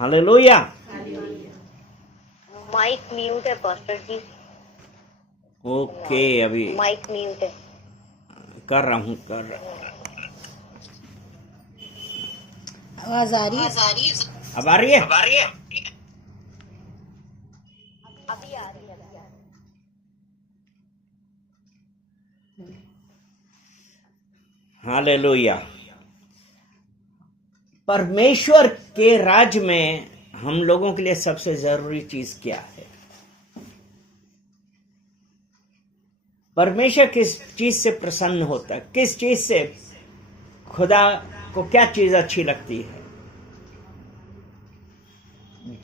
Hallelujah. Mic mute है pastor जी। Okay, अभी mic mute है। कर रहा हूँ। आवाज आ रही है? अब आ रही है? अभी आ रही है। हालेलुया। परमेश्वर के राज्य में हम लोगों के लिए सबसे जरूरी चीज क्या है? परमेश्वर किस चीज से प्रसन्न होता है? किस चीज से खुदा को क्या चीज अच्छी लगती है?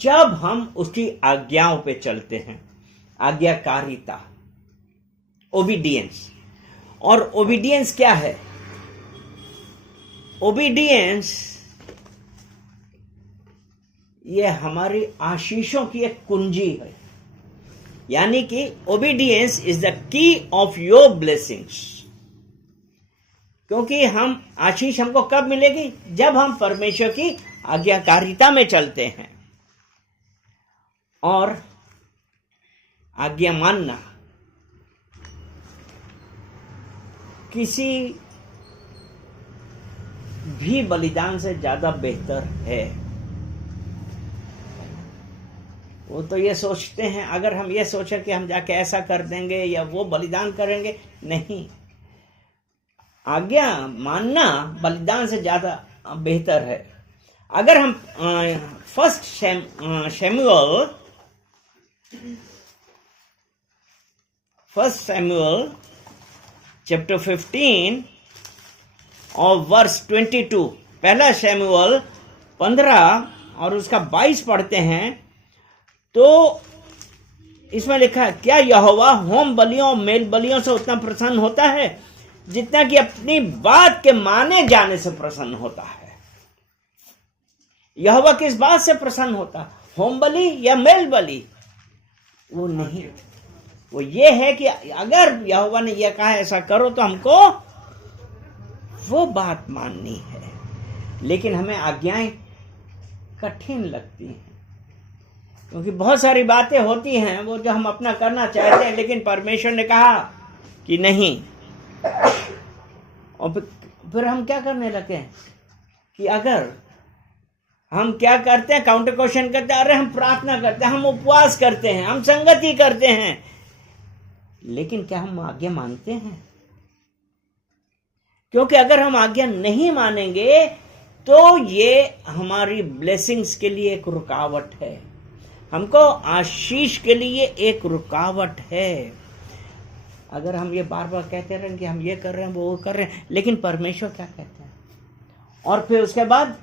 जब हम उसकी आज्ञाओं पे चलते हैं। आज्ञाकारिता, ओबीडियंस। और ओबीडियंस क्या है? ओबीडियंस ये हमारी आशीषों की एक कुंजी है। यानी कि obedience is the key of your blessings. क्योंकि हम आशीष हमको कब मिलेगी? जब हम परमेश्वर की आज्ञाकारिता में चलते हैं। और आज्ञा मानना किसी भी बलिदान से ज्यादा बेहतर है। वो तो ये सोचते हैं, अगर हम ये सोचें कि हम जाके ऐसा कर देंगे या वो बलिदान करेंगे, नहीं। आज्ञा मानना बलिदान से ज्यादा बेहतर है। अगर हम फर्स्ट सैमुअल चैप्टर 15 और वर्स 22, पहला शैमुएल 15 और उसका 22 पढ़ते हैं तो इसमें लिखा है, क्या यहोवा होम बलियों मेल बलियों से उतना प्रसन्न होता है जितना कि अपनी बात के माने जाने से प्रसन्न होता है? यहोवा किस बात से प्रसन्न होता? होम बलि या मेल बलि? वो नहीं। वो ये है कि अगर यहोवा ने यह कहा ऐसा करो तो हमको वो बात माननी है। लेकिन हमें आज्ञाएं कठिन लगती हैं, क्योंकि बहुत सारी बातें होती हैं वो जो हम अपना करना चाहते हैं, लेकिन परमेश्वर ने कहा कि नहीं। और फिर हम क्या करने लगे कि अगर हम क्या करते हैं, काउंटर क्वेश्चन करते हैं, अरे हम प्रार्थना करते हैं, हम उपवास करते हैं, हम संगति करते हैं, लेकिन क्या हम आज्ञा मानते हैं? क्योंकि अगर हम आज्ञा नहीं मानेंगे तो ये हमारी ब्लेसिंग्स के लिए एक रुकावट है, हमको आशीष के लिए एक रुकावट है। अगर हम ये बार बार कहते रहें कि हम ये कर रहे हैं, वो कर रहे हैं, लेकिन परमेश्वर क्या कहते हैं? और फिर उसके बाद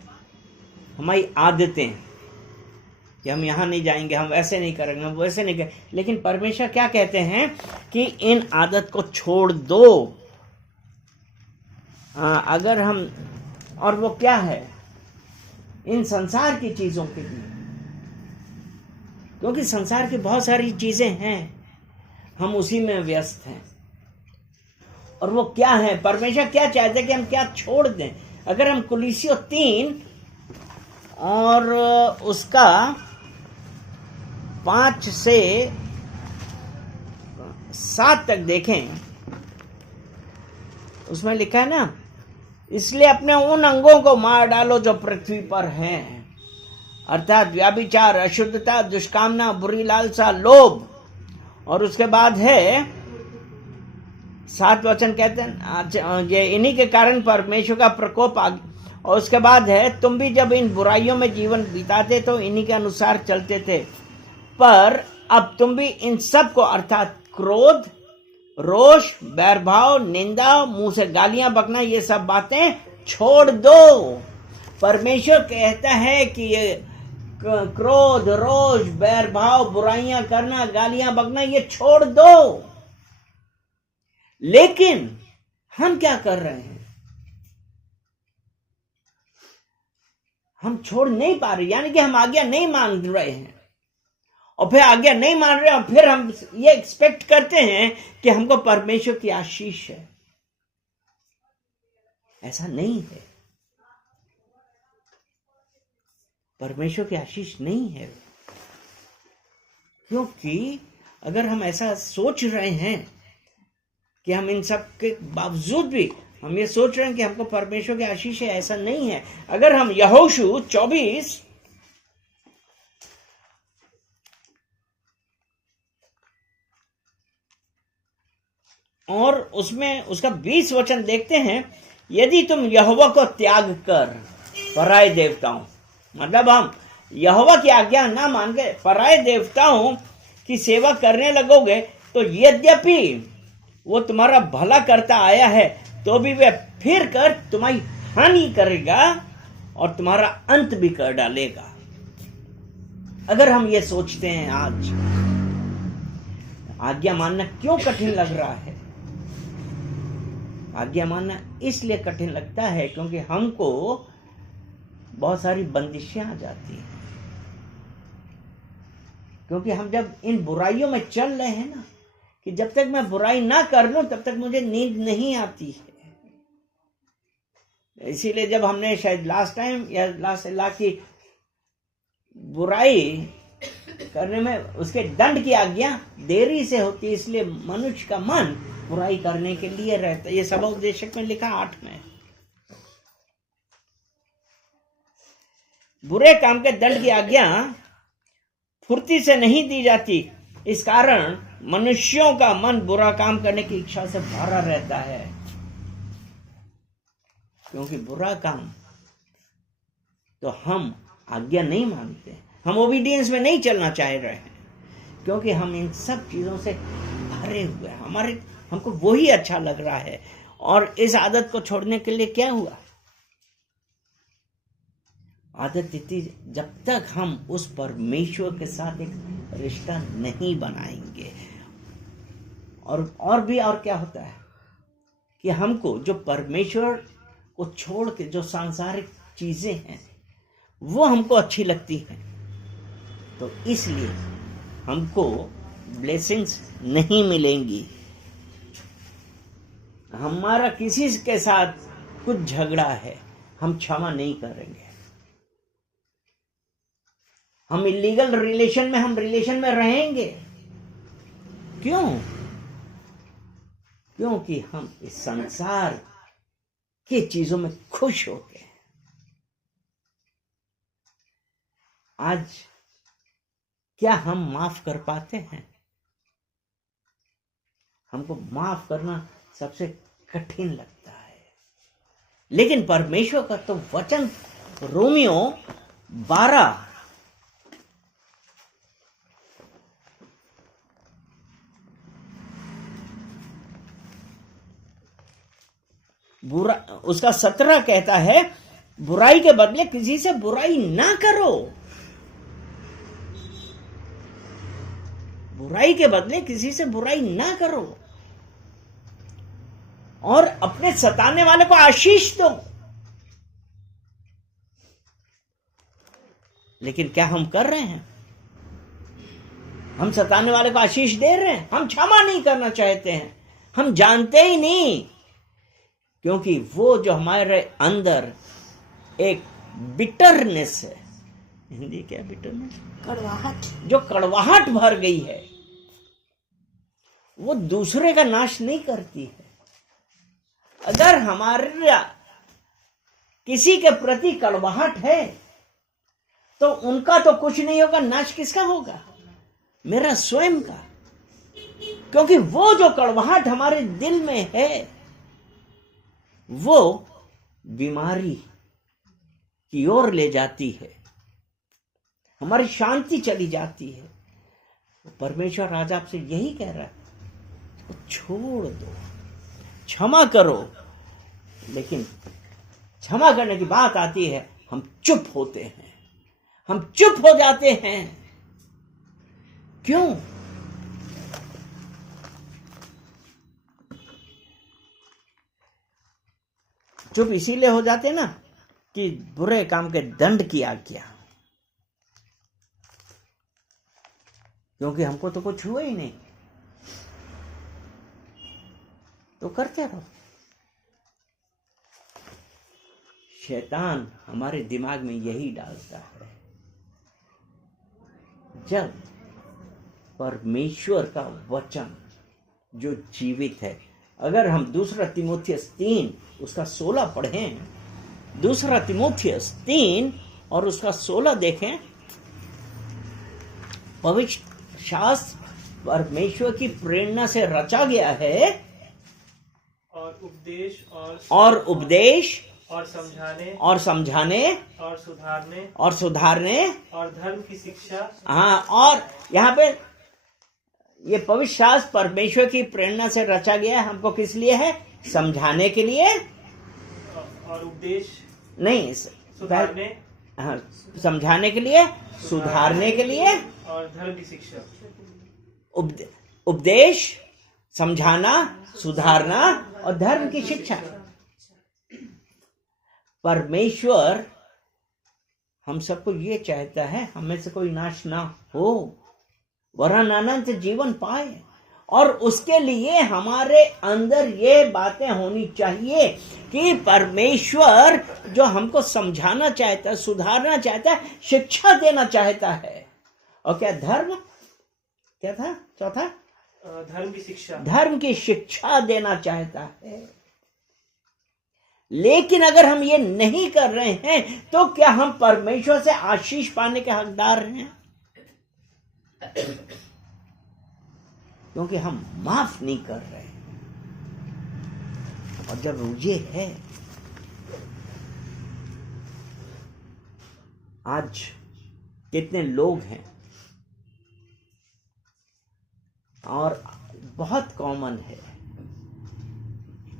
हमारी आदतें कि हम यहाँ नहीं जाएंगे, हम वैसे नहीं करेंगे, हम वैसे नहीं करेंगे, लेकिन परमेश्वर क्या कहते हैं कि इन आदत को छोड़ दो। अगर हम, और वो क्या है? इन संसार की चीजों के लिए, क्योंकि संसार की बहुत सारी चीजें हैं, हम उसी में व्यस्त हैं। और वो क्या है? परमेश्वर क्या चाहते हैं कि हम क्या छोड़ दें? अगर हम कुलीसियों 3 और उसका 5 से 7 तक देखें, उसमें लिखा है ना, इसलिए अपने उन अंगों को मार डालो जो पृथ्वी पर हैं, अर्थात व्याभिचार, अशुद्धता, दुष्कामना, बुरी लालसा, लोभ। और उसके बाद है 7 वचन कहते हैं ये इन्हीं के कारण परमेश्वर का प्रकोप और उसके बाद है, तुम भी जब इन बुराइयों में जीवन बिताते तो इन्हीं के अनुसार चलते थे, पर अब तुम भी इन सब को अर्थात क्रोध, रोष, बैरभाव, निंदा, मुंह से गालियां बकना, ये सब बातें छोड़ दो। परमेश्वर कहता है कि ये क्रोध, रोष, बैरभाव, बुराइयां करना, गालियां बकना, ये छोड़ दो। लेकिन हम क्या कर रहे हैं? हम छोड़ नहीं पा रहे, यानी कि हम आज्ञा नहीं मान रहे हैं। और फिर आज्ञा नहीं मान रहे और फिर हम ये एक्सपेक्ट करते हैं कि हमको परमेश्वर की आशीष है। ऐसा नहीं है। परमेश्वर की आशीष नहीं है। क्योंकि अगर हम ऐसा सोच रहे हैं कि हम इन सब के बावजूद भी हम ये सोच रहे हैं कि हमको परमेश्वर की आशीष है, ऐसा नहीं है। अगर हम यहोशू 24 और उसमें उसका 20 वचन देखते हैं, यदि तुम यहोवा को त्याग कर पराये देवताओं, मतलब हम यहोवा की आज्ञा ना मान के पराये देवताओं की सेवा करने लगोगे, तो यद्यपि वो तुम्हारा भला करता आया है तो भी वह फिर कर तुम्हारी हानि करेगा और तुम्हारा अंत भी कर डालेगा। अगर हम ये सोचते हैं, आज आज्ञा मानना क्यों कठिन लग रहा है? आज्ञा मानना इसलिए कठिन लगता है क्योंकि हमको बहुत सारी बंदिशें आ जाती हैं। क्योंकि हम जब इन बुराइयों में चल रहे हैं ना, कि जब तक मैं बुराई ना कर लूं तब तक मुझे नींद नहीं आती है। इसीलिए जब हमने शायद लास्ट टाइम या लास्ट की बुराई करने में उसके दंड की आज्ञा देरी से होती है, इसलिए मनुष्य का मन बुराई करने के लिए रहता है। ये सबक उपदेशक में लिखा 8 में। बुरे काम के दंड की आज्ञा फुर्ती से नहीं दी जाती, इस कारण मनुष्यों का मन बुरा काम करने की इच्छा से भरा रहता है। क्योंकि बुरा काम तो हम आज्ञा नहीं मानते, हम ओबीडियंस में नहीं चलना चाह रहे हैं, क्योंकि हम इन सब चीजों से भरे हुए हैं। हमको वही अच्छा लग रहा है। और इस आदत को छोड़ने के लिए क्या हुआ? आदत इतनी, जब तक हम उस परमेश्वर के साथ एक रिश्ता नहीं बनाएंगे। और क्या होता है कि हमको जो परमेश्वर को छोड़ के जो सांसारिक चीजें हैं वो हमको अच्छी लगती हैं, तो इसलिए हमको ब्लेसिंग्स नहीं मिलेंगी। हमारा किसी के साथ कुछ झगड़ा है, हम क्षमा नहीं करेंगे। हम इलीगल रिलेशन में रहेंगे। क्यों? क्योंकि हम इस संसार की चीजों में खुश हो गए। आज क्या हम माफ कर पाते हैं? हमको माफ करना सबसे कठिन लगता है। लेकिन परमेश्वर का तो वचन रोमियो 12 बुरा उसका 17 कहता है, बुराई के बदले किसी से बुराई ना करो। बुराई के बदले किसी से बुराई ना करो और अपने सताने वाले को आशीष दो। लेकिन क्या हम कर रहे हैं? हम सताने वाले को आशीष दे रहे हैं, हम क्षमा नहीं करना चाहते हैं, हम जानते ही नहीं। क्योंकि वो जो हमारे अंदर एक बिटरनेस है, हिंदी क्या बिटरनेस? कड़वाहट। जो कड़वाहट भर गई है वो दूसरे का नाश नहीं करती है। अगर हमारा किसी के प्रति कड़वाहट है तो उनका तो कुछ नहीं होगा, नाश किसका होगा? मेरा स्वयं का। क्योंकि वो जो कड़वाहट हमारे दिल में है वो बीमारी की ओर ले जाती है, हमारी शांति चली जाती है। परमेश्वर आज आपसे यही कह रहा है, छोड़ दो, क्षमा करो। लेकिन क्षमा करने की बात आती है, हम चुप होते हैं, हम चुप हो जाते हैं। क्यों? चुप इसीलिए हो जाते ना कि बुरे काम के दंड की आज्ञा, क्योंकि हमको तो कुछ हुआ ही नहीं, तो करते रहो। शैतान हमारे दिमाग में यही डालता है जब परमेश्वर का वचन जो जीवित है, अगर हम 2 तीमुथियुस 3 उसका 16 पढ़ें, 2 तीमुथियुस 3 और उसका 16 देखें, पवित्र शास्त्र परमेश्वर की प्रेरणा से रचा गया है और उपदेश और समझाने और सुधारने और धर्म की शिक्षा। हाँ, और यहाँ पे ये पवित्र शास्त्र परमेश्वर की प्रेरणा से रचा गया है। हमको किस लिए है? समझाने के लिए और उपदेश नहीं, सुधारने, हाँ, समझाने के लिए, सुधारने के लिए और धर्म की शिक्षा। उपदेश, समझाना, सुधारना और धर्म की शिक्षा। परमेश्वर हम सबको ये चाहता है हमें से कोई नाश ना हो, वरन अनंत जीवन पाए। और उसके लिए हमारे अंदर ये बातें होनी चाहिए कि परमेश्वर जो हमको समझाना चाहता है, सुधारना चाहता है, शिक्षा देना चाहता है। और क्या धर्म, क्या था चौथा? धर्म की शिक्षा, धर्म की शिक्षा देना चाहता है। लेकिन अगर हम ये नहीं कर रहे हैं तो क्या हम परमेश्वर से आशीष पाने के हकदार हैं? क्योंकि हम माफ नहीं कर रहे। और जब ये है, आज कितने लोग हैं और बहुत कॉमन है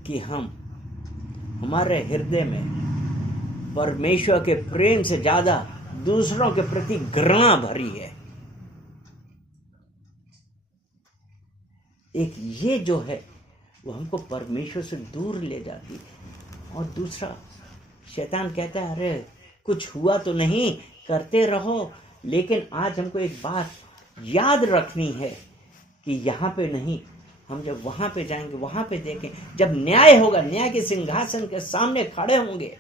कि हमारे हृदय में परमेश्वर के प्रेम से ज्यादा दूसरों के प्रति घृणा भरी है। एक ये जो है वो हमको परमेश्वर से दूर ले जाती है। और दूसरा, शैतान कहता है अरे कुछ हुआ तो नहीं, करते रहो। लेकिन आज हमको एक बात याद रखनी है कि यहाँ पे नहीं, हम जब वहां पे जाएंगे, वहां पे देखें, जब न्याय होगा, न्याय के सिंहासन के सामने खड़े होंगे,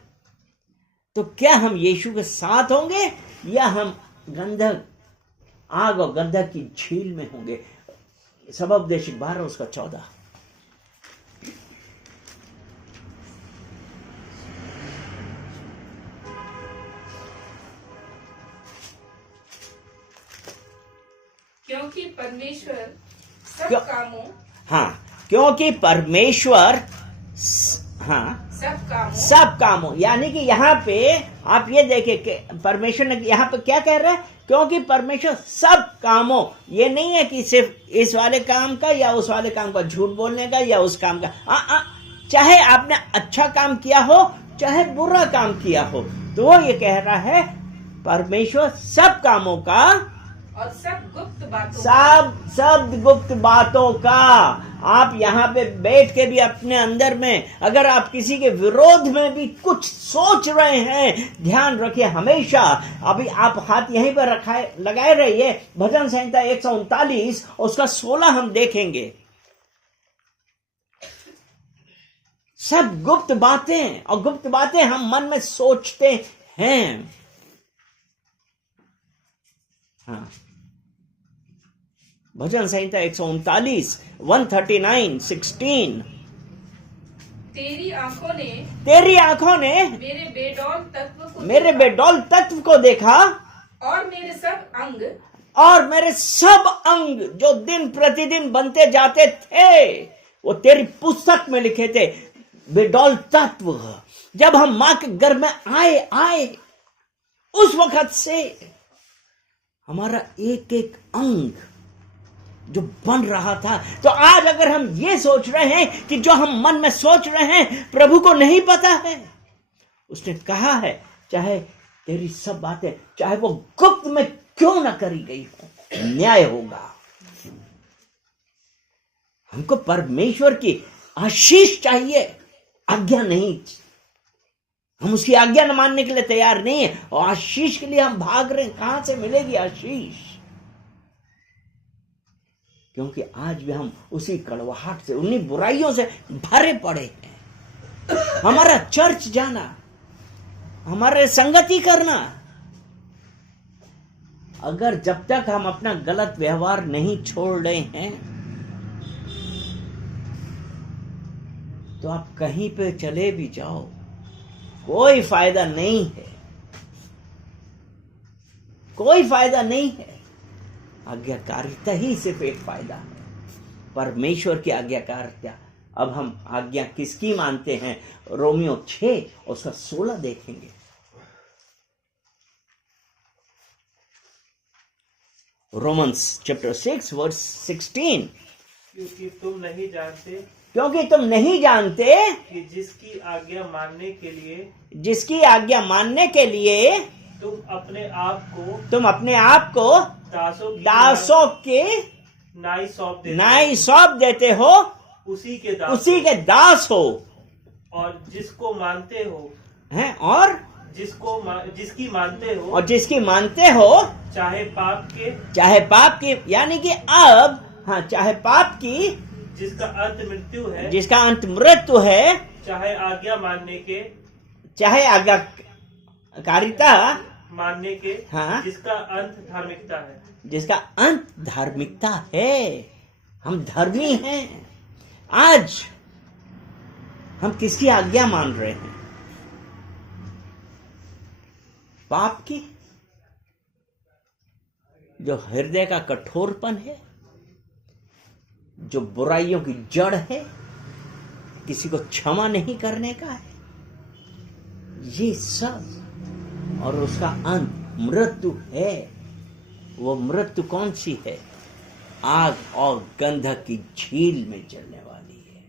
तो क्या हम यीशु के साथ होंगे या हम गंधक, आग और गंधक की झील में होंगे? सबोपदेश 12 उसका 14। क्योंकि परमेश्वर सब क्यों? कामों, हाँ, क्योंकि परमेश्वर सब कामों, यानी कि यहाँ पे आप ये देखें कि परमेश्वर ने यहाँ पे क्या कह रहा है? क्योंकि परमेश्वर सब कामों, ये नहीं है कि सिर्फ इस वाले काम का या उस वाले काम का, झूठ बोलने का या उस काम का। चाहे आपने अच्छा काम किया हो चाहे बुरा काम किया हो, तो वो ये कह रहा है परमेश्वर सब कामों का और सब गुप्त बातों का। आप यहाँ पे बैठ के भी अपने अंदर में अगर आप किसी के विरोध में भी कुछ सोच रहे हैं, ध्यान रखिए हमेशा, अभी आप हाथ यहीं पर लगाए रहिए। भजन संहिता 139 उसका 16 हम देखेंगे। सब गुप्त बातें, और गुप्त बातें हम मन में सोचते हैं। हाँ, भजन संहिता 139 139:16। तेरी आंखों ने मेरे बेडौल तत्व को देखा, और मेरे सब अंग जो दिन प्रतिदिन बनते जाते थे वो तेरी पुस्तक में लिखे थे। बेडौल तत्व, जब हम मां के गर्भ में आए उस वक्त से हमारा एक एक अंग जो बन रहा था। तो आज अगर हम ये सोच रहे हैं कि जो हम मन में सोच रहे हैं प्रभु को नहीं पता है, उसने कहा है चाहे तेरी सब बातें, चाहे वो गुप्त में क्यों ना करी गई हो, न्याय होगा। हमको परमेश्वर की आशीष चाहिए, आज्ञा नहीं। हम उसकी आज्ञा न मानने के लिए तैयार नहीं है, और आशीष के लिए हम भाग रहे हैं। कहां से मिलेगी आशीष? क्योंकि आज भी हम उसी कड़वाहट से, उन्हीं बुराइयों से भरे पड़े हैं। हमारा चर्च जाना, हमारे संगति करना, अगर जब तक हम अपना गलत व्यवहार नहीं छोड़ रहे हैं तो आप कहीं पे चले भी जाओ, कोई फायदा नहीं है, कोई फायदा नहीं है। आज्ञाकारिता ही सिर्फ एक फायदा है, परमेश्वर की आज्ञाकारिता। अब हम आज्ञा किसकी मानते हैं? रोमियो 6 और उसका 16 देखेंगे। Romans chapter 6 verse 16। क्योंकि तुम नहीं जानते क्योंकि तुम नहीं जानते कि जिसकी आज्ञा मानने के लिए जिसकी आज्ञा मानने के लिए तुम अपने आप को दासों के नाई सौंप देते हो, उसी के दास हो। और जिसको मानते हो हैं और जिसकी मानते हो चाहे पाप के यानी कि अब चाहे पाप की जिसका अंत मृत्यु है, चाहे आज्ञाकारिता मानने के हाँ, जिसका अंत धार्मिकता है। हम धर्मी हैं। आज हम किसकी आज्ञा मान रहे हैं? पाप की, जो हृदय का कठोरपन है, जो बुराइयों की जड़ है, किसी को क्षमा नहीं करने का है, ये सब, और उसका अंत मृत्यु है। वो मृत्यु कौन सी है? आग और गंधक की झील में जलने वाली है।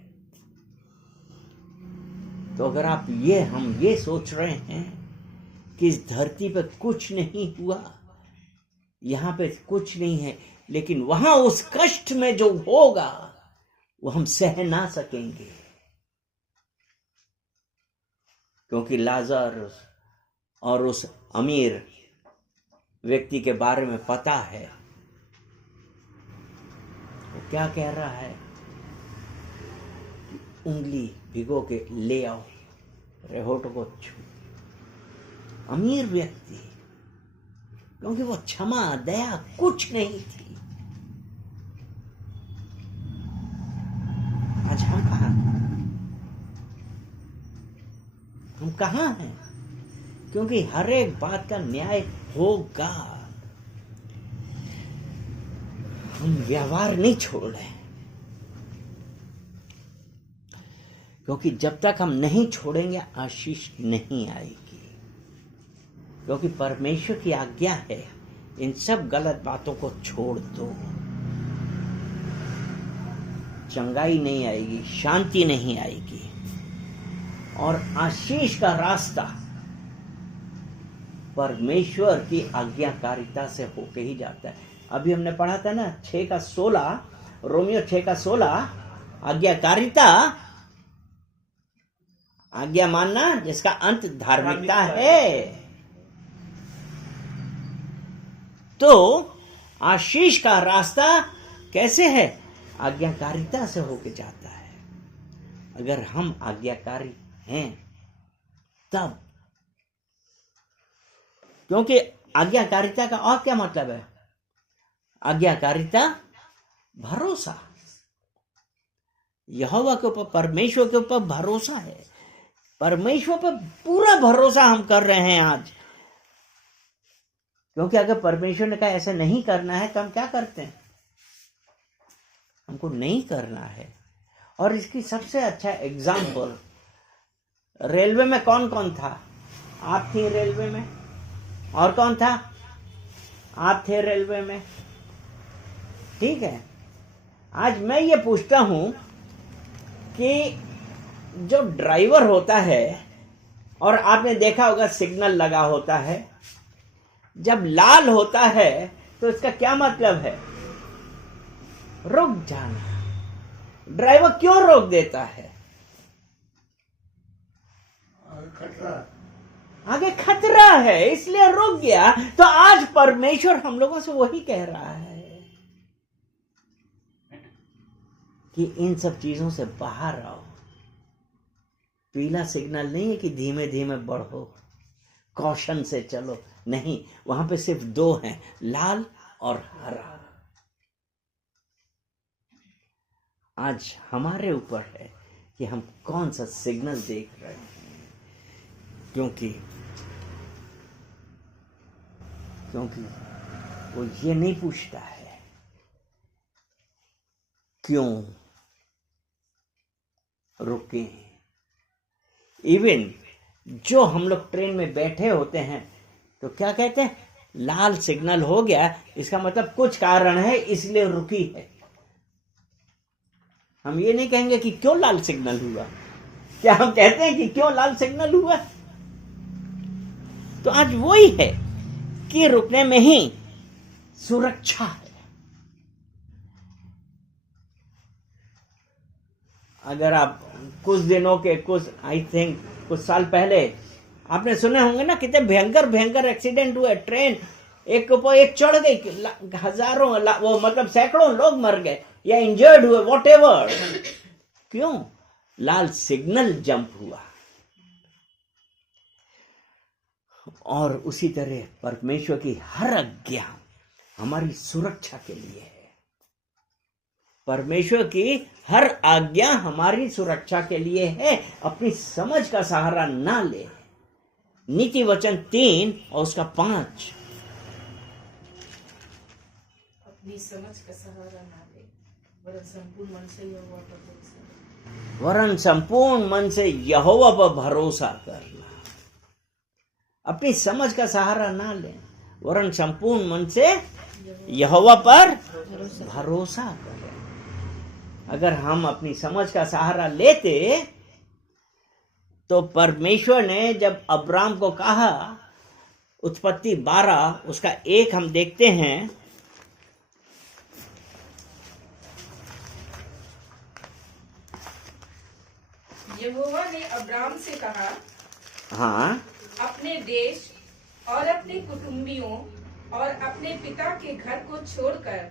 तो अगर हम ये सोच रहे हैं कि इस धरती पे कुछ नहीं हुआ, यहां पे कुछ नहीं है, लेकिन वहां उस कष्ट में जो होगा वो हम सह ना सकेंगे, क्योंकि लाजर और उस अमीर व्यक्ति के बारे में पता है। वो क्या कह रहा है? उंगली भिगो के ले आओ, रेहोटो को छू। अमीर व्यक्ति, क्योंकि वो क्षमा दया कुछ नहीं थी। आज हम कहां हैं? क्योंकि हर एक बात का न्याय होगा। हम व्यवहार नहीं छोड़ रहे, क्योंकि जब तक हम नहीं छोड़ेंगे आशीष नहीं आएगी। क्योंकि परमेश्वर की आज्ञा है, इन सब गलत बातों को छोड़ दो। चंगाई नहीं आएगी, शांति नहीं आएगी, और आशीष का रास्ता परमेश्वर की आज्ञाकारिता से होके ही जाता है। अभी हमने पढ़ा था ना 6 का 16, रोमियो 6 का 16, आज्ञाकारिता, आज्ञा मानना जिसका अंत धार्मिकता है। तो आशीष का रास्ता कैसे है? आज्ञाकारिता से होके जाता है। अगर हम आज्ञाकारी हैं तब, क्योंकि आज्ञाकारिता का और क्या मतलब है? आज्ञाकारिता भरोसा, यहोवा के ऊपर, परमेश्वर के ऊपर भरोसा है। परमेश्वर पर पूरा भरोसा हम कर रहे हैं आज, क्योंकि अगर परमेश्वर ने कहा ऐसा नहीं करना है तो हम क्या करते हैं? हमको नहीं करना है। और इसकी सबसे अच्छा एग्जाम्पल, रेलवे में कौन कौन था? आप थे रेलवे में, और कौन था? आप थे रेलवे में, ठीक है। आज मैं ये पूछता हूं कि जो ड्राइवर होता है, और आपने देखा होगा सिग्नल लगा होता है, जब लाल होता है तो इसका क्या मतलब है? रुक जाना। ड्राइवर क्यों रोक देता है? आगे खतरा है, इसलिए रुक गया। तो आज परमेश्वर हम लोगों से वही कह रहा है कि इन सब चीजों से बाहर आओ। पीला सिग्नल नहीं है कि धीमे धीमे बढ़ो, कौशन से चलो, नहीं, वहां पे सिर्फ दो हैं, लाल और हरा। आज हमारे ऊपर है कि हम कौन सा सिग्नल देख रहे हैं, क्योंकि वो ये नहीं पूछता है क्यों रुके। इवन जो हम लोग ट्रेन में बैठे होते हैं तो क्या कहते हैं, लाल सिग्नल हो गया, इसका मतलब कुछ कारण है इसलिए रुकी है। हम ये नहीं कहेंगे कि क्यों लाल सिग्नल हुआ। क्या हम कहते हैं कि क्यों लाल सिग्नल हुआ? तो आज वही है कि रुकने में ही सुरक्षा है। अगर आप कुछ दिनों के आई थिंक कुछ साल पहले आपने सुने होंगे ना, कितने भयंकर भयंकर एक्सीडेंट हुए। ट्रेन एक के ऊपर एक चढ़ गई, हजारों वो मतलब सैकड़ों लोग मर गए या इंजर्ड हुए, व्हाटएवर। क्यों? लाल सिग्नल जंप हुआ। और उसी तरह परमेश्वर की हर आज्ञा हमारी सुरक्षा के लिए है। परमेश्वर की हर आज्ञा हमारी सुरक्षा के लिए है। अपनी समझ का सहारा ना ले। नीति वचन 3 और उसका 5। अपनी समझ का सहारा ना ले, वरन संपूर्ण मन से यहोवा पर भरोसा कर। वरन संपूर्ण मन से यहोवा पर भरोसा करना। अपनी समझ का सहारा ना ले, वरन संपूर्ण मन से यहोवा पर भरोसा करें। अगर हम अपनी समझ का सहारा लेते तो परमेश्वर ने जब अब्राम को कहा, उत्पत्ति 12 उसका 1 हम देखते हैं। यहोवा ने अब्राम से कहा, हाँ, अपने देश और अपने कुटुंबियों और अपने पिता के घर को छोड़कर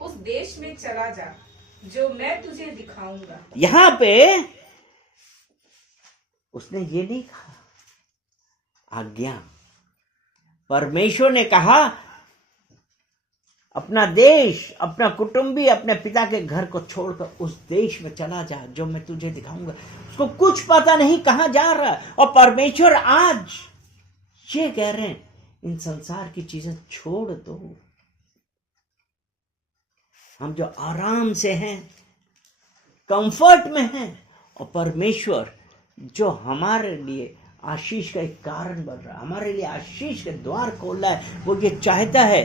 उस देश में चला जा जो मैं तुझे दिखाऊंगा। यहां पे उसने ये नहीं कहा आज्ञा। परमेश्वर ने कहा अपना देश, अपना कुटुंबी, अपने पिता के घर को छोड़कर उस देश में चला जा जो मैं तुझे दिखाऊंगा। उसको कुछ पता नहीं कहां जा रहा है। और परमेश्वर आज ये कह रहे हैं, इन संसार की चीजें छोड़ दो। हम जो आराम से हैं, कंफर्ट में हैं, और परमेश्वर जो हमारे लिए आशीष का एक कारण बन रहा है, हमारे लिए आशीष के द्वार खोल रहा है, वो ये चाहता है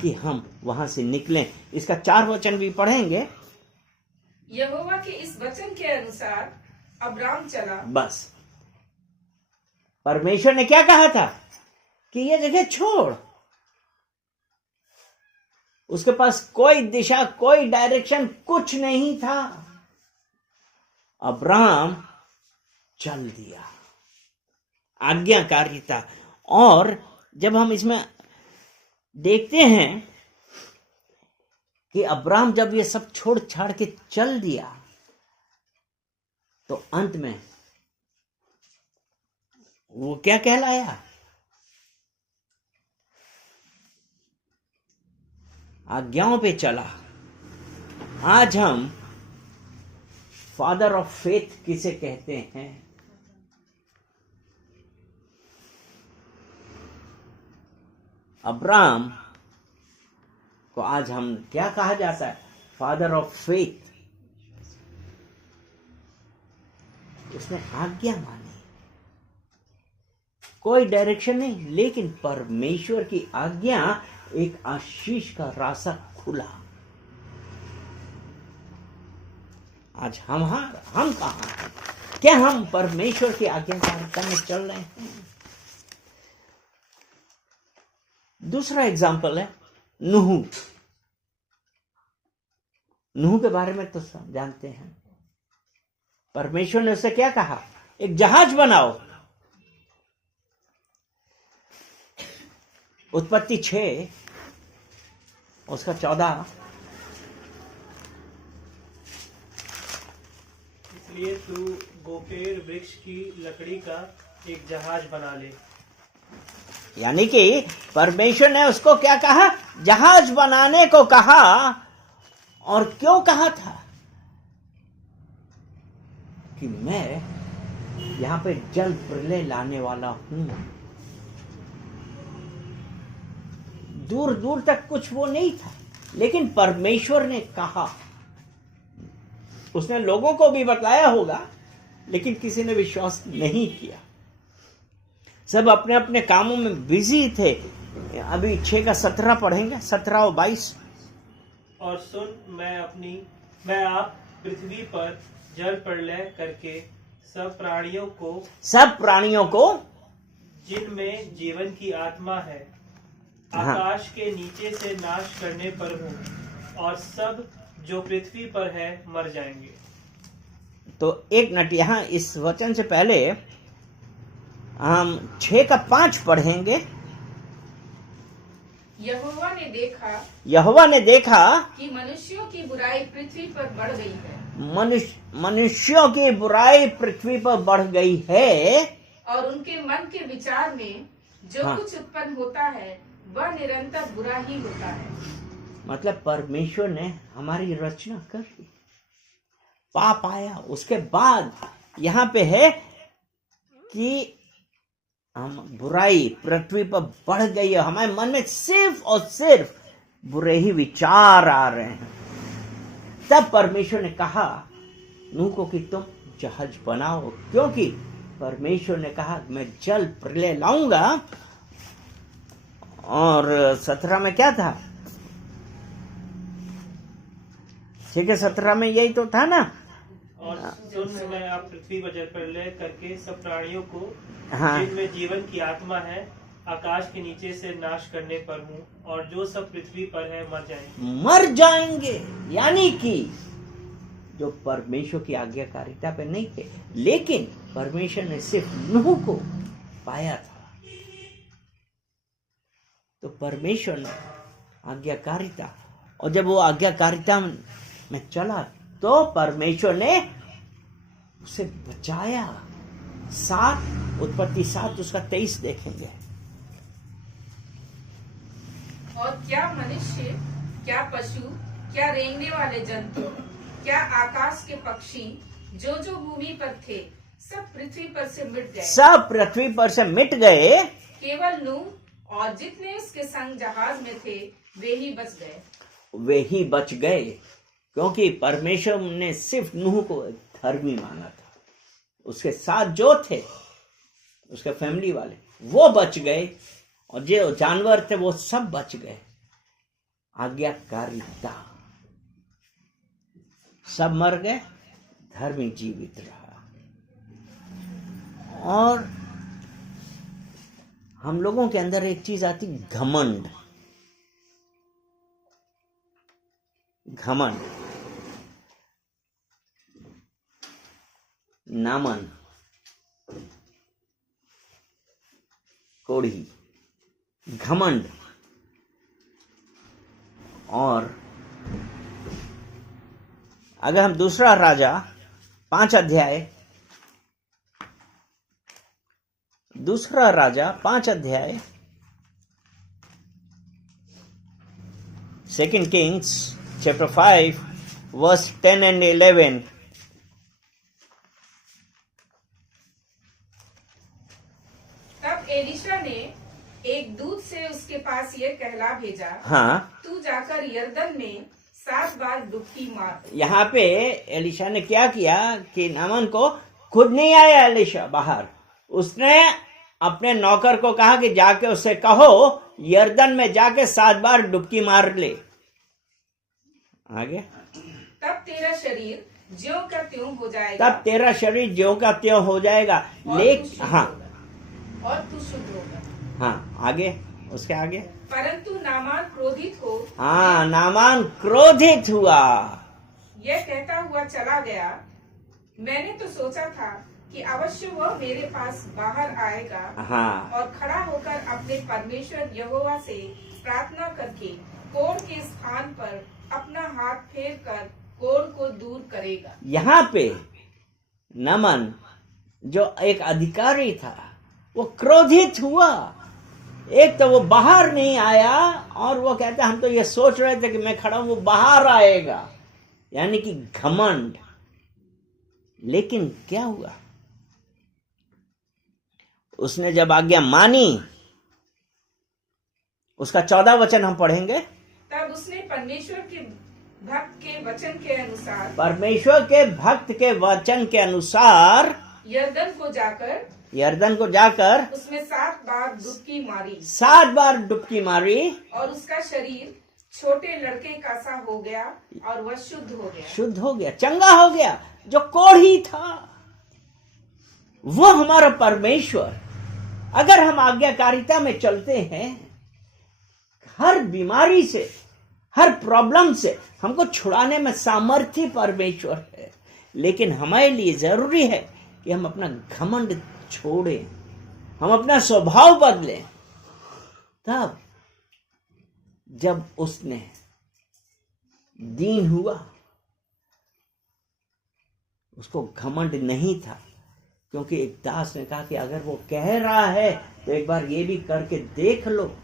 कि हम वहां से निकलें। इसका 4 वचन भी पढ़ेंगे। यहोवा के इस वचन के अनुसार अब्राम चला। बस परमेश्वर ने क्या कहा था कि ये जगह छोड़। उसके पास कोई दिशा, कोई डायरेक्शन, कुछ नहीं था। अब्राम चल दिया, आज्ञाकारिता। और जब हम इसमें देखते हैं कि अब्राम जब ये सब छोड़ छाड़ के चल दिया, तो अंत में वो क्या कहलाया? आज्ञाओं पे चला। आज हम फादर ऑफ फेथ किसे कहते हैं? अब्राम को आज हम क्या कहा जाता है? Father of faith. उसने आज्ञा मानी, कोई डायरेक्शन नहीं, लेकिन परमेश्वर की आज्ञा, एक आशीष का रास्ता खुला। आज हम कहां हैं? क्या हम परमेश्वर की आज्ञाकारिता में चल रहे हैं? दूसरा एग्जाम्पल है नूह। नूह के बारे में तो सब जानते हैं। परमेश्वर ने उसे क्या कहा? एक जहाज बनाओ। उत्पत्ति 6 उसका 14। इसलिए तू गोपेर वृक्ष की लकड़ी का एक जहाज बना ले यानी कि परमेश्वर ने उसको क्या कहा, जहाज बनाने को कहा। और क्यों कहा था कि मैं यहां पे जल प्रलय लाने वाला हूं। दूर दूर तक कुछ वो नहीं था, लेकिन परमेश्वर ने कहा। उसने लोगों को भी बताया होगा, लेकिन किसी ने विश्वास नहीं किया। सब अपने अपने कामों में बिजी थे। अभी 6 का 17 पढ़ेंगे, 17 और 22। और सुन, मैं आप पृथ्वी पर जल प्रलय करके सब प्राणियों को जिनमें जीवन की आत्मा है, आकाश के नीचे से नाश करने पर हूँ, और सब जो पृथ्वी पर है मर जाएंगे। तो एक मिनट, यहां इस वचन से पहले हम 6 का 5 पढ़ेंगे। यहोवा ने देखा कि मनुष्यों की बुराई पृथ्वी पर बढ़ गई है। मनुष्यों की बुराई पृथ्वी पर बढ़ गई है, और उनके मन के विचार में जो कुछ उत्पन्न होता है वह निरंतर बुरा ही होता है। मतलब परमेश्वर ने हमारी रचना कर ली, पाप आया, उसके बाद यहाँ पे है कि हम बुराई पृथ्वी पर बढ़ गई है। हमारे मन में सिर्फ और सिर्फ बुरे ही विचार आ रहे हैं। तब परमेश्वर ने कहा नूह को कि तुम जहाज बनाओ, क्योंकि परमेश्वर ने कहा मैं जल प्रलय लाऊंगा। और 17 में क्या था, 6 के 17 में यही तो था ना। और सुन, मैं आप पृथ्वी पर जल प्रलय करके सब प्राणियों को हाँ। जिनमें जीवन की आत्मा है आकाश के नीचे से नाश करने पर हूँ, और जो सब पृथ्वी पर है मर जाएंगे। यानी कि जो परमेश्वर की आज्ञाकारिता पे नहीं थे, लेकिन परमेश्वर ने सिर्फ नूह को पाया था। तो परमेश्वर ने आज्ञाकारिता, और जब वो आज्ञाकारिता में चला तो परमेश्वर ने उसे बचाया। 7 उत्पत्ति 7 उसका 23 देखेंगे। और क्या मनुष्य, क्या पशु, क्या रेंगने वाले जंतु, क्या आकाश के पक्षी जो जो भूमि पर थे सब पृथ्वी पर से मिट गए। सब पृथ्वी पर से मिट गए, केवल नूह और जितने उसके संग जहाज में थे वे ही बच गए। वे ही बच गए, क्योंकि परमेश्वर ने सिर्फ नूह को धर्मी माना था। उसके साथ जो थे, उसके फैमिली वाले, वो बच गए, और जो जानवर थे वो सब बच गए। आज्ञाकारिता, सब मर गए, धर्मी जीवित रहा। और हम लोगों के अंदर एक चीज आती, घमंड। घमंड, नामन, कोढ़ी, घमंड। और अगर हम दूसरा राजा 5 अध्याय, दूसरा राजा 5 अध्याय, 2 Kings chapter 5 verse 10 and 11। तब एलिशा ने एक दूत से उसके पास ये कहला भेजा, हाँ, तू जाकर यरदन में 7 बार डुबकी मार। यहाँ पे एलिशा ने क्या किया कि नामन को, खुद नहीं आया एलिशा बाहर, उसने अपने नौकर को कहा कि जाके उससे कहो यरदन में जाके 7 बार डुबकी मार ले। आगे, तब तेरा शरीर ज्यों का त्यों हो जाएगा। तब तेरा शरीर ज्यों का त्यों हो जाएगा। हाँ, और तू शुद्ध होगा। हाँ, आगे, उसके आगे, परंतु नामान क्रोधित हो, हाँ, नामान क्रोधित हुआ, यह कहता हुआ चला गया, मैंने तो सोचा था कि अवश्य वह मेरे पास बाहर आएगा, हाँ, और खड़ा होकर अपने परमेश्वर यहोवा से प्रार्थना करके कोढ़ के स्थान पर अपना हाथ फेर कर कोढ़ को दूर करेगा। यहाँ पे नमन जो एक अधिकारी था वो क्रोधित हुआ, एक तो वो बाहर नहीं आया और वो कहता हम तो ये सोच रहे थे कि मैं खड़ा हूं वो बाहर आएगा, यानी कि घमंड। लेकिन क्या हुआ, उसने जब आज्ञा मानी, उसका 14 वचन हम पढ़ेंगे। तब उसने परमेश्वर के भक्त के वचन के अनुसार, परमेश्वर के भक्त के वचन के अनुसार यरदन को जाकर उसमें 7 बार डुबकी मारी और उसका शरीर छोटे लड़के का सा हो गया और वह शुद्ध हो गया, चंगा हो गया। जो कोढ़ी था वो हमारा परमेश्वर, अगर हम आज्ञाकारिता में चलते हैं, हर बीमारी से, हर प्रॉब्लम से हमको छुड़ाने में सामर्थ्य परमेश्वर है। लेकिन हमारे लिए जरूरी है कि हम अपना घमंड छोड़ें, हम अपना स्वभाव बदलें। तब जब उसने दीन हुआ, उसको घमंड नहीं था, क्योंकि एक दास ने कहा कि अगर वो कह रहा है तो एक बार ये भी करके देख लो।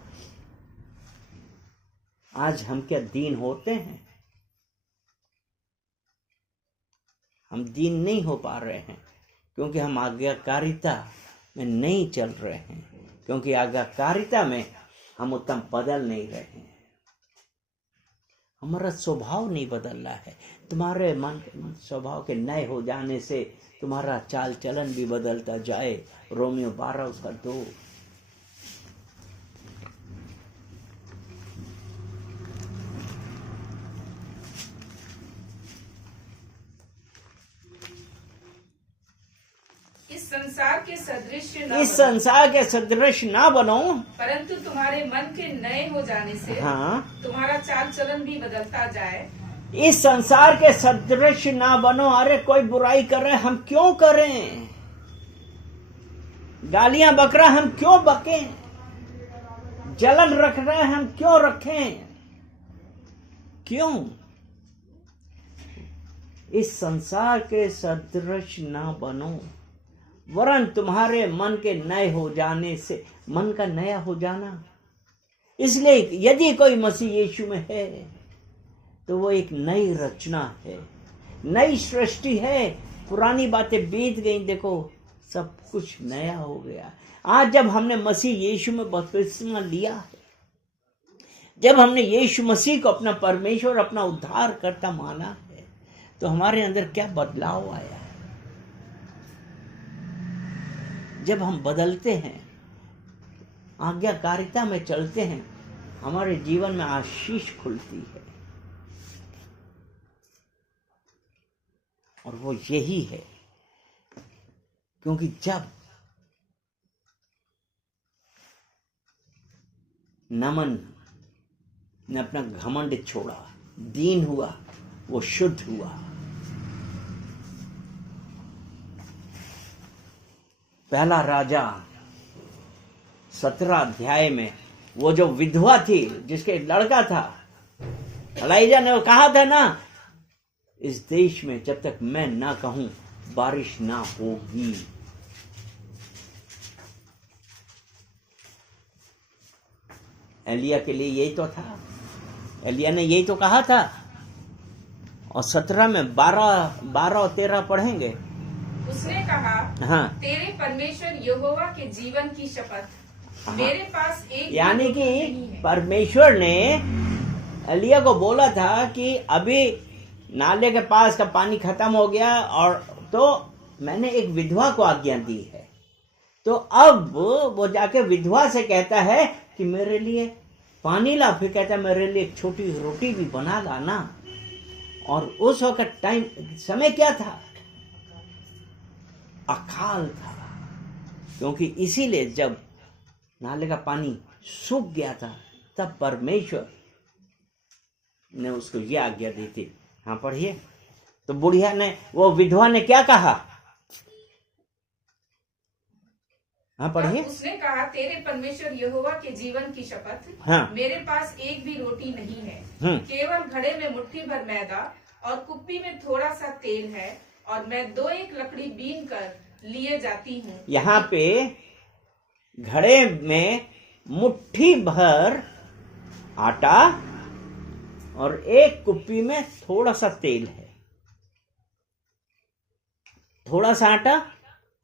आज हम क्या दीन होते हैं? हम दीन नहीं हो पा रहे हैं क्योंकि हम आज्ञाकारिता में नहीं चल रहे हैं, क्योंकि आज्ञाकारिता में हम उतना बदल नहीं रहे हैं, हमारा स्वभाव नहीं बदल रहा है। तुम्हारे मन स्वभाव के नए हो जाने से तुम्हारा चाल चलन भी बदलता जाए। रोमियो 12:2। इस संसार के सदृश ना बनो, परंतु तुम्हारे मन के नए हो जाने से तुम्हारा चाल चलन भी बदलता जाए। इस संसार के सदृश ना बनो। अरे कोई बुराई कर रहे हम क्यों करें? गालियां बक रहा हम क्यों बकें? जलन रख रहे हम क्यों रखें? क्यों? इस संसार के सदृश ना बनो, वरन तुम्हारे मन के नए हो जाने से, मन का नया हो जाना। इसलिए यदि कोई मसीह यीशु में है तो वो एक नई रचना है, नई सृष्टि है। पुरानी बातें बीत गई, देखो सब कुछ नया हो गया। आज जब हमने मसीह यीशु में बपतिस्मा लिया है, जब हमने यीशु मसीह को अपना परमेश्वर, अपना उद्धारकर्ता माना है, तो हमारे अंदर क्या बदलाव आया है। जब हम बदलते हैं, आज्ञाकारिता में चलते हैं, हमारे जीवन में आशीष खुलती है। और वो यही है, क्योंकि जब नमन ने अपना घमंड छोड़ा, दीन हुआ, वो शुद्ध हुआ। पहला राजा 17 अध्याय में वो जो विधवा थी, जिसके लड़का था, एलिय्याह ने कहा था ना, इस देश में जब तक मैं ना कहूं बारिश ना होगी। एलिय्याह के लिए यही तो था, एलिय्याह ने यही तो कहा था। और 17 में 12 और 13 पढ़ेंगे। उसने कहा, तेरे परमेश्वर यहोवा के जीवन की शपथ, मेरे पास एक, यानी कि परमेश्वर ने एलिय्याह को बोला था कि अभी नाले के पास का पानी खत्म हो गया, और तो मैंने एक विधवा को आज्ञा दी है। तो अब वो जाके विधवा से कहता है कि मेरे लिए पानी ला, फिर कहता है मेरे लिए एक छोटी रोटी भी बना लाना। और उस वक्त समय क्या था? अकाल था, क्योंकि इसीलिए जब नाले का पानी सूख गया था, तब परमेश्वर ने उसको यह आज्ञा दी थी। हाँ पढ़िए। तो बुढ़िया ने, वो विधवा ने क्या कहा? हाँ पढ़िए। उसने कहा, तेरे परमेश्वर यहोवा के जीवन की शपथ, मेरे पास एक भी रोटी नहीं है, केवल घड़े में मुट्ठी भर मैदा और कुप्पी में थोड़ा सा तेल है, और मैं 2-1 लकड़ी बीन कर लिए जाती हूँ। यहाँ पे घड़े में मुट्ठी भर आटा और एक कुप्पी में थोड़ा सा तेल है। थोड़ा सा आटा,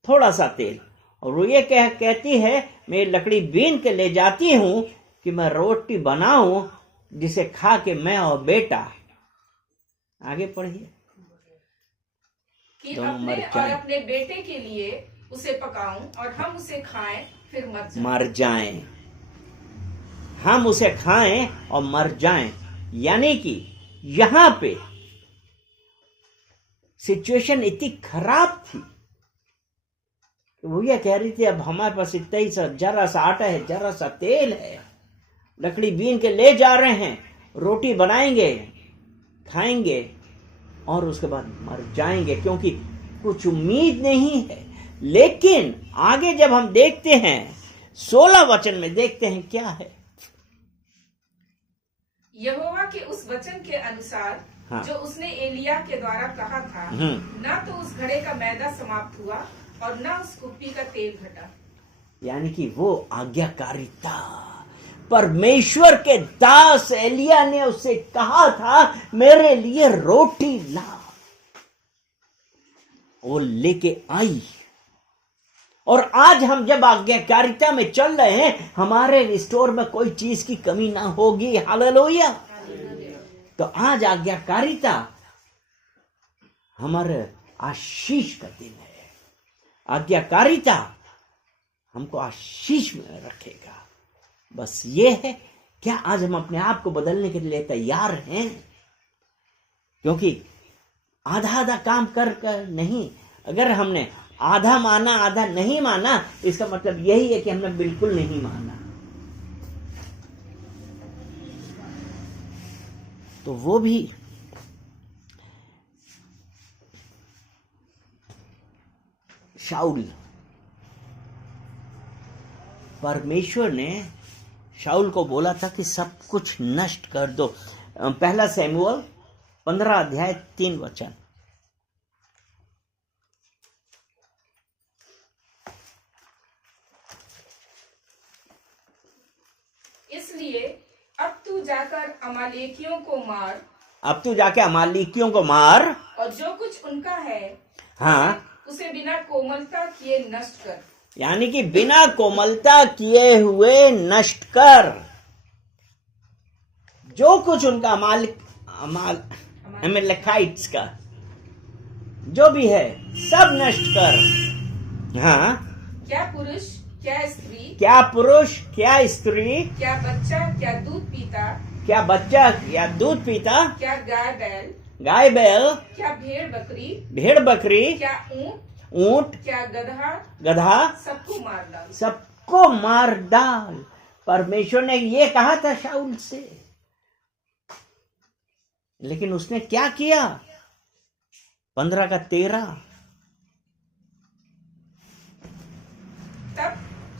थोड़ा सा तेल। और वो ये कहती है मैं लकड़ी बीन के ले जाती हूं कि मैं रोटी बनाऊं जिसे खा के मैं और बेटा, आगे पढ़िए, कि अपने और अपने बेटे के लिए उसे पकाऊं और हम उसे खाएं फिर मर जाएं। हम उसे खाएं और मर जाएं। यानी कि यहां पे सिचुएशन इतनी खराब थी, वो ये कह रही थी अब हमारे पास इतना ही जरा सा आटा है, जरा सा तेल है, लकड़ी बीन के ले जा रहे हैं, रोटी बनाएंगे, खाएंगे और उसके बाद मर जाएंगे, क्योंकि कुछ उम्मीद नहीं है। लेकिन आगे जब हम देखते हैं 16 वचन में देखते हैं क्या है। यहोवा के उस वचन के अनुसार हाँ। जो उसने एलिया के द्वारा कहा था, न तो उस घड़े का मैदा समाप्त हुआ और न उस कुप्पी का तेल घटा। यानी कि वो आज्ञाकारिता, परमेश्वर के दास एलिया ने उससे कहा था मेरे लिए रोटी ला, वो लेके आई। और आज हम जब आज्ञाकारिता में चल रहे हैं, हमारे स्टोर में कोई चीज की कमी ना होगी। हालेलुया। तो आज आज्ञाकारिता हमारे आशीष का दिन है। आज्ञाकारिता हमको आशीष में रखेगा। बस ये है, क्या आज हम अपने आप को बदलने के लिए तैयार हैं? क्योंकि आधा आधा काम कर नहीं, अगर हमने आधा माना आधा नहीं माना, इसका मतलब यही है कि हमने बिल्कुल नहीं माना। तो वो भी शाऊल, परमेश्वर ने शाऊल को बोला था कि सब कुछ नष्ट कर दो। पहला शमूएल 15 अध्याय 3 वचन। इसलिए अब तू जाकर अमालेकियों को मार, अब तू जाके अमालेकियों को मार, और जो कुछ उनका है हाँ, उसे बिना कोमलता किए नष्ट कर। यानी कि बिना कोमलता किए हुए नष्ट कर। जो कुछ उनका अमालेकाइट्स का जो भी है सब नष्ट कर। हाँ, क्या पुरुष क्या स्त्री, क्या पुरुष क्या स्त्री, क्या बच्चा क्या दूध पीता, क्या बच्चा क्या दूध पीता, क्या गाय बैल, क्या भेड़ बकरी, क्या ऊंट, क्या गधा, सबको मार डाल। सबको मार डाल। परमेश्वर ने ये कहा था शाऊल से, लेकिन उसने क्या किया? 15 का 13। तब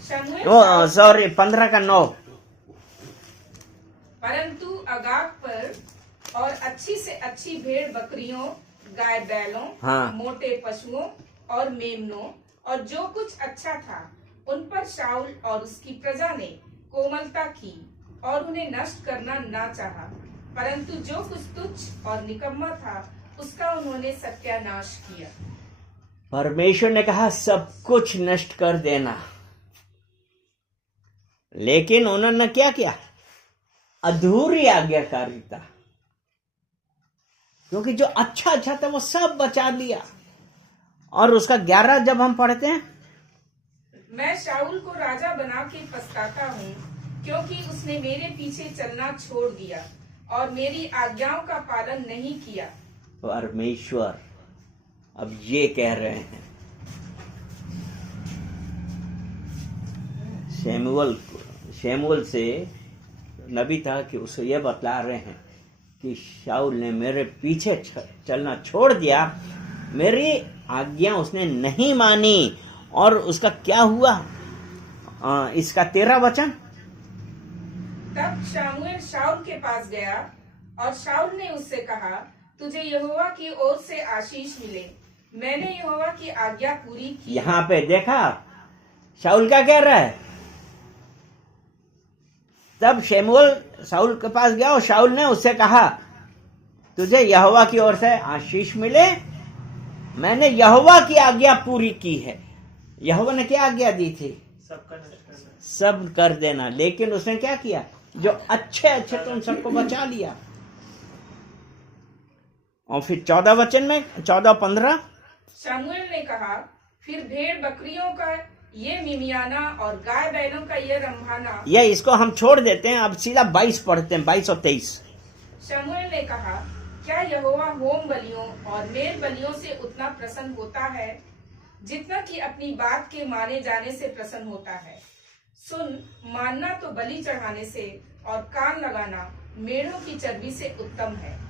शमूएल 15 का 9। परंतु अगाग पर और अच्छी से अच्छी भेड़ बकरियों, गाय बैलों, हाँ। मोटे पशुओं और मेमनों और जो कुछ अच्छा था, उन पर शाऊल और उसकी प्रजा ने कोमलता की और उन्हें नष्ट करना ना चाहा। परंतु जो कुछ तुच्छ और निकम्मा था, उसका उन्होंने सत्यानाश किया। परमेश्वर ने कहा सब कुछ नष्ट कर देना, लेकिन उन्होंने क्या किया? अधूरी आज्ञाकारिता। क्योंकि जो अच्छा अच्छा था वो सब बचा लिया। और उसका 11 जब हम पढ़ते हैं, मैं शाऊल को राजा बना के पछताता हूँ, क्योंकि उसने मेरे पीछे चलना छोड़ दिया और मेरी आज्ञाओं का पालन नहीं किया। परमेश्वर अब ये कह रहे हैं, शमूएल से नबी था कि उसे यह बतला रहे हैं कि शाऊल ने मेरे पीछे चलना छोड़ दिया, मेरी आज्ञा उसने नहीं मानी। और उसका क्या हुआ? इसका 13 वचन। तब शमूएल शाऊल के पास गया और शाऊल ने उससे कहा, तुझे यहोवा की ओर से आशीष मिले, मैंने यहोवा की आज्ञा पूरी की। यहाँ पे देखा शाऊल क्या कह रहा है? तब शमूएल शाऊल के पास गया और शाऊल ने उससे कहा, तुझे यहोवा की ओर से आशीष मिले, मैंने यहोवा की आज्ञा पूरी की है। यहोवा ने क्या आज्ञा दी थी? सबका नष्ट करना। सब कर देना। लेकिन उसने क्या किया? जो अच्छे अच्छे तो उन सबको बचा लिया। और फिर 14 वचन में 14-15 शमूएल ने कहा, फिर भेड़ बकरियों का ये मिमियाना और गाय बैलों का ये रंभाना। ये इसको हम छोड़ देते हैं, अब सीधा 22 पढ़ते हैं, 22 और 23। शमूएल ने कहा, क्या यहोवा होम बलियों और मेल बलियों से उतना प्रसन्न होता है जितना कि अपनी बात के माने जाने से प्रसन्न होता है? सुन, मानना तो बलि चढ़ाने से और कान लगाना मेढ़ों की चर्बी से उत्तम है।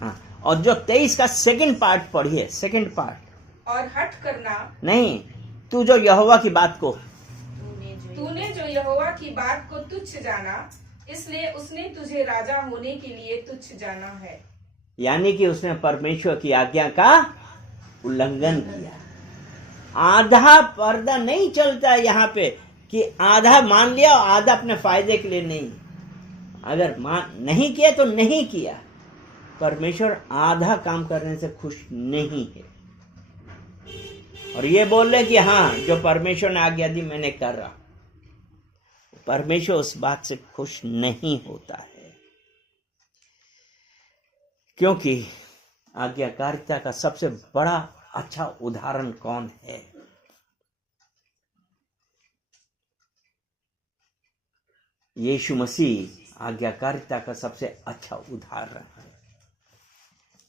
हाँ, और जो 23 का सेकंड पार्ट पढ़िए, सेकंड पार्ट। और हट करना नहीं, तू जो यहोवा की बात को, तूने जो यहोवा की बात को तुच्छ जाना, इसलिए उसने तुझे राजा होने के लिए तुच्छ जाना है। यानी कि उसने परमेश्वर की आज्ञा का उल्लंघन किया। आधा पर्दा नहीं चलता है यहाँ पे कि आधा मान लिया और आधा अपने फायदे के लिए नहीं। अगर मान नहीं किया तो नहीं किया। परमेश्वर आधा काम करने से खुश नहीं है। और ये बोल रहे कि हाँ, जो परमेश्वर ने आज्ञा दी मैंने कर रहा। परमेश्वर उस बात से खुश नहीं होता है, क्योंकि आज्ञाकारिता का सबसे बड़ा अच्छा उदाहरण कौन है? यीशु मसीह आज्ञाकारिता का सबसे अच्छा उदाहरण है।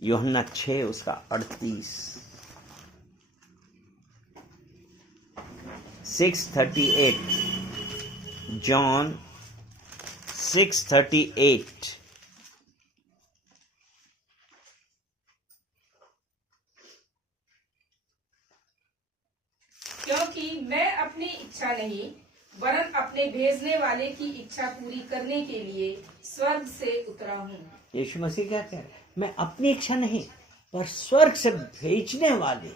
यूहन्ना 6 उसका 38, 6:38, जॉन 6:38। क्योंकि मैं अपनी इच्छा नहीं वरन अपने भेजने वाले की इच्छा पूरी करने के लिए स्वर्ग से उतरा हूँ। यीशु मसीह क्या कह रहे? मैं अपनी इच्छा नहीं पर स्वर्ग से भेजने वाले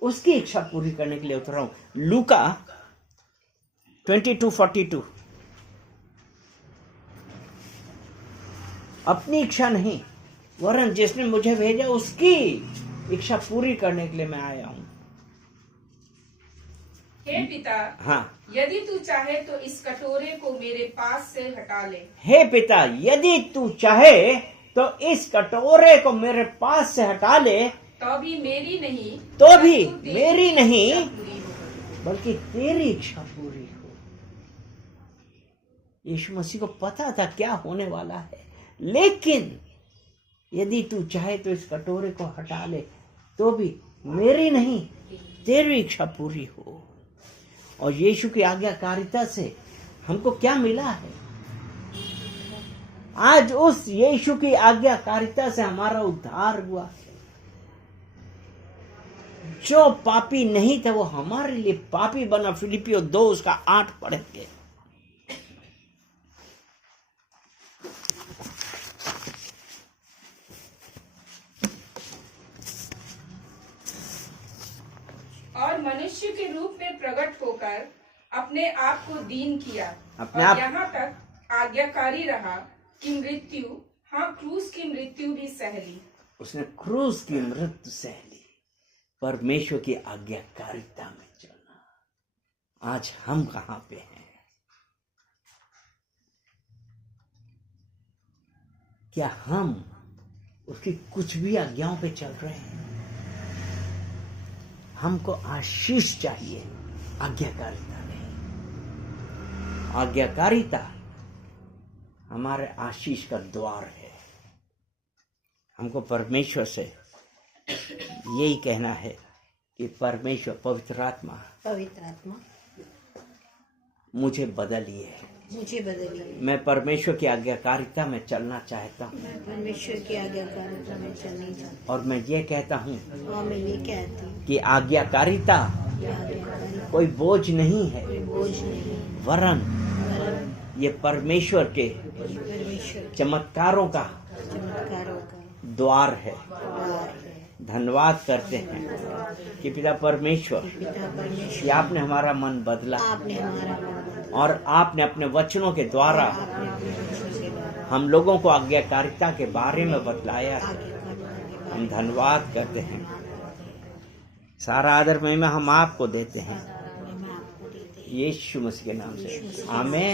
उसकी इच्छा पूरी करने के लिए उतरा हूं। लूका 22:42। अपनी इच्छा नहीं वरन जिसने मुझे भेजा उसकी इच्छा पूरी करने के लिए मैं आया हूं। हे पिता, हाँ, यदि तू चाहे तो इस कटोरे को मेरे पास से हटा ले। हे पिता, यदि तू चाहे तो इस कटोरे को मेरे पास से हटा ले। तो भी मेरी नहीं, तो भी परंतु तेरी मेरी नहीं, इच्छा पूरी हो। बल्कि तेरी इच्छा पूरी हो। यीशु मसीह को पता था क्या होने वाला है, लेकिन यदि तू चाहे तो इस कटोरे को हटा ले, तो भी मेरी नहीं तेरी इच्छा पूरी हो। और यीशु की आज्ञाकारिता से हमको क्या मिला है? आज उस यीशु की आज्ञाकारिता से हमारा उद्धार हुआ है। जो पापी नहीं था वो हमारे लिए पापी बना। फिलिपियो 2 उसका 8 पढ़ेंगे। और मनुष्य के रूप में प्रकट होकर अपने आप को दीन किया, अपने और आप- यहाँ तक आज्ञाकारी रहा कि मृत्यु, हाँ, क्रूस की मृत्यु भी सह ली। उसने क्रूस की मृत्यु सह ली। परमेश्वर की आज्ञाकारिता में चलना। आज हम कहां पे हैं? क्या हम उसकी कुछ भी आज्ञाओं पे चल रहे हैं? हमको आशीष चाहिए, आज्ञाकारिता नहीं। आज्ञाकारिता हमारे आशीष का द्वार है। हमको परमेश्वर से यही कहना है कि परमेश्वर पवित्र आत्मा मुझे बदलिए। मुझे बदलिए। मैं परमेश्वर की आज्ञाकारिता में चलना चाहता हूँ। मैं परमेश्वर की आज्ञाकारिता में चलना चाहती हूँ। और मैं ये कहता हूँ और मैं ये कहती हूँ कि आज्ञाकारिता कि आज्ञाकारिता कोई बोझ नहीं है, कोई बोझ नहीं, वरन वरन ये परमेश्वर के परमेश्वर के चमत्कारों का चमत्कारों का द्वार है। द्वार है। धन्यवाद करते हैं कि पिता परमेश्वर पिता परमेश्वर कि आपने हमारा मन बदला आपने हमारा मन बदला, और आपने अपने वचनों के द्वारा आपने अपने वचनों के द्वारा हम लोगों को आज्ञाकारिता के बारे में बतलाया। आगे बढ़ने के हम धन्यवाद करते हैं। सारा आदर महिमा हम आपको देते हैं, बाद में आपको देते हैं। यीशु मसीह के नाम से आमीन।